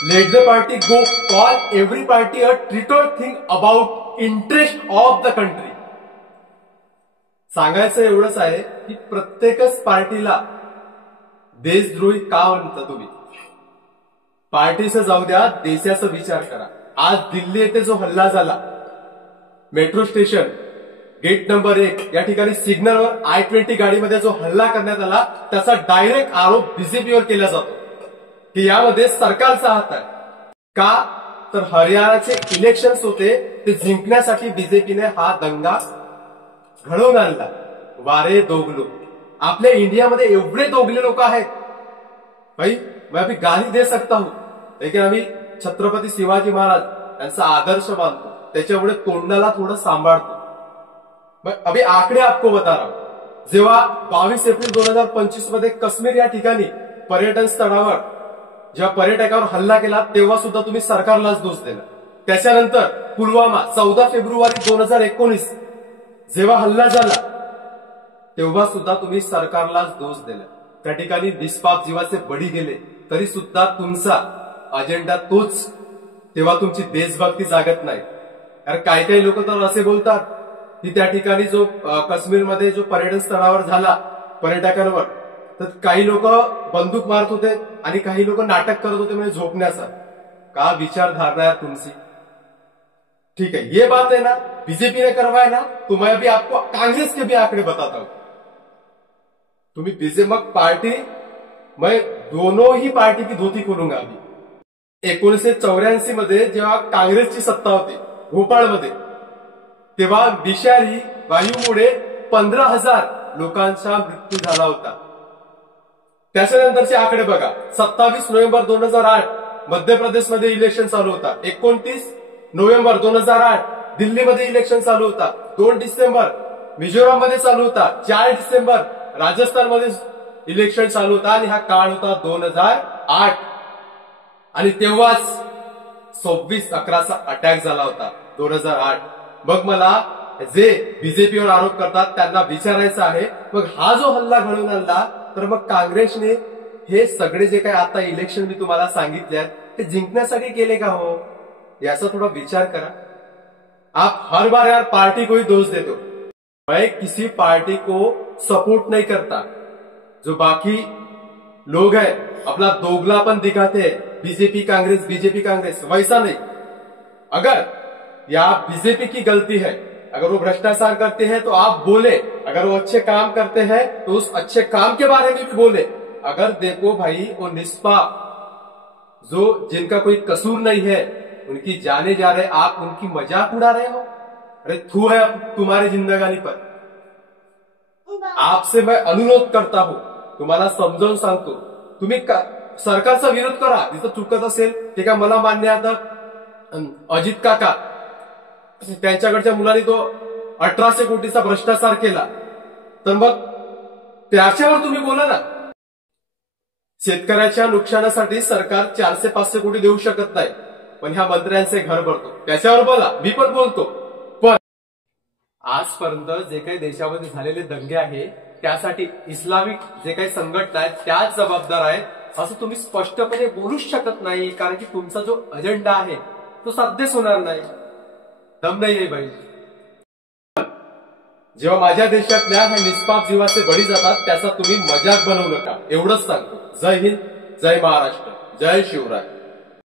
Let the party go. Call every party a traitor. Think about interest of the country. सांगायचं एवढंच आहे की प्रत्येकच पार्टीला देशद्रोही का म्हणता तुम्ही. पार्टीचं जाऊ द्या, देशाचा विचार करा. आज दिल्ली येथे जो हल्ला झाला, मेट्रो स्टेशन गेट नंबर 1 या ठिकाणी सिग्नलवर I-20 गाडीमध्ये जो हल्ला करण्यात आला, त्याचा डायरेक्ट आरोप बीजेपीवर केला जातो की यामध्ये सरकारचा हात आहे. का तर हरियाणाचे इलेक्शन्स होते, ते जिंकण्यासाठी बीजेपीने हा दंगा घडवून आणला. वारे दोगलो. आपल्या इंडियामध्ये एवढे दोगले लोक आहेत भाई, मैं अभी गाली दे सकता हूं, लेकिन आम्ही छत्रपती शिवाजी महाराज यांचा आदर्श मानतो, त्याच्यामुळे तोंडाला थोडं सांभाळतो. अभी आकडे आपको बता रहा हूं. जेव्हा 22 एप्रिल 2025 मध्ये काश्मीर या ठिकाणी पर्यटन स्थळावर जेव्हा पर्यटकावर हल्ला केला, तेव्हा सुद्धा तुम्ही सरकारलाच दोष दिला. त्याच्यानंतर पुलवामा 14 फेब्रुवारी 2019 जेव्हा हल्ला झाला, तेव्हा सुद्धा तुम्ही सरकारलाच दोष दिला. त्या ठिकाणी निष्पाप जीवाचे बळी गेले, तरी सुद्धा तुमचा अजेंडा तोच. तेव्हा तुमची देशभक्ती जागत नाही. कारण काही काही लोक तर असे बोलतात की त्या ठिकाणी जो काश्मीरमध्ये जो पर्यटन स्थळावर झाला पर्यटकांवर, तर काही लोक बंदूक मारत होते आणि काही लोक नाटक करत होते म्हणजे झोपण्याचा. का विचारधारणा है तुमची. ठीक है, ये बात है ना, बीजेपी ने करवाया ना, तो मैं अभी आपको कांग्रेस के भी आंकड़े बताता हूं. तुम्ही बीजेपी पार्टी, मैं दोनों ही पार्टी की धोती खोलूंगा. अभी 1984 मध्ये जेव्हा कांग्रेसची सत्ता होती भोपाळमध्ये, तेव्हा विषारी वायूमुळे 15,000 लोकांचा मृत्यू झाला होता. त्याच्यानंतरचे आकडे बघा. 27 नोव्हेंबर 2008 मध्य प्रदेशमध्ये इलेक्शन चालू होता. 29 नोव्हेंबर 2008 दिल्लीमध्ये इलेक्शन चालू होता. 2 डिसेंबर मिझोराममध्ये चालू होता. 4 डिसेंबर राजस्थानमध्ये इलेक्शन चालू होता. आणि हा काळ होता 2008. आणि तेव्हाच 26/11चा अटॅक झाला होता 2008. मग मला जे बीजेपीवर आरोप करतात त्यांना विचारायचं आहे, मग हा जो हल्ला घडवून आणला, तर मग काँग्रेसने हे सगळे जे काही आता इलेक्शन मी तुम्हाला सांगितले आहेत, ते जिंकण्यासाठी केले का हो, याचा थोड़ा विचार करा. आप हर बार यार पार्टी को ही दोष देते हो. मैं किसी पार्टी को सपोर्ट नहीं करता. जो बाकी लोग हैं अपना दोगलापन दिखाते हैं, बीजेपी कांग्रेस, वैसा नहीं. अगर या बीजेपी की गलती है, अगर वो भ्रष्टाचार करते हैं तो आप बोले, अगर वो अच्छे काम करते हैं तो उस अच्छे काम के बारे में भी बोले. अगर देखो भाई, वो निष्पाप जो जिनका कोई कसूर नहीं है, उनकी जाने जा रहे, आप उनकी मजाक उड़ा रहे हो. अरे थू है तुम्हारी जिंदगानी पर. आपसे मैं अनुरोध करता हूं, तुम्हाला समजावून सांगतो, तुम्ही सरकारचा विरोध करा जिथं चुकत असेल. ते का मला मान्य आता अजित काका त्यांच्याकडच्या मुलांनी तो 1800 कोटीचा भ्रष्टाचार केला, तर मग त्याच्यावर तुम्ही बोला ना. शेतकऱ्याच्या नुकसानासाठी सरकार 400-500 कोटी देऊ शकत नाही, पण ह्या मंत्र्यांचे घर भरतो, त्याच्यावर बोला. मी पण बोलतो. पण आजपर्यंत जे काही देशामध्ये झालेले दंगे आहे, त्यासाठी इस्लामिक जे काही संघटना आहेत त्याच जबाबदार आहेत, असं तुम्ही स्पष्टपणे बोलूच शकत नाही. कारण की तुमचा जो अजेंडा आहे तो साध्यच होणार नाही. दम नाही आहे भाई. जेव्हा माझ्या देशातल्या ह्या निष्पाप जीवाचे बळी जातात, त्याचा तुम्ही मजाक बनवू नका, एवढंच सांगतो. जय हिंद, जय महाराष्ट्र, जय शिवराय.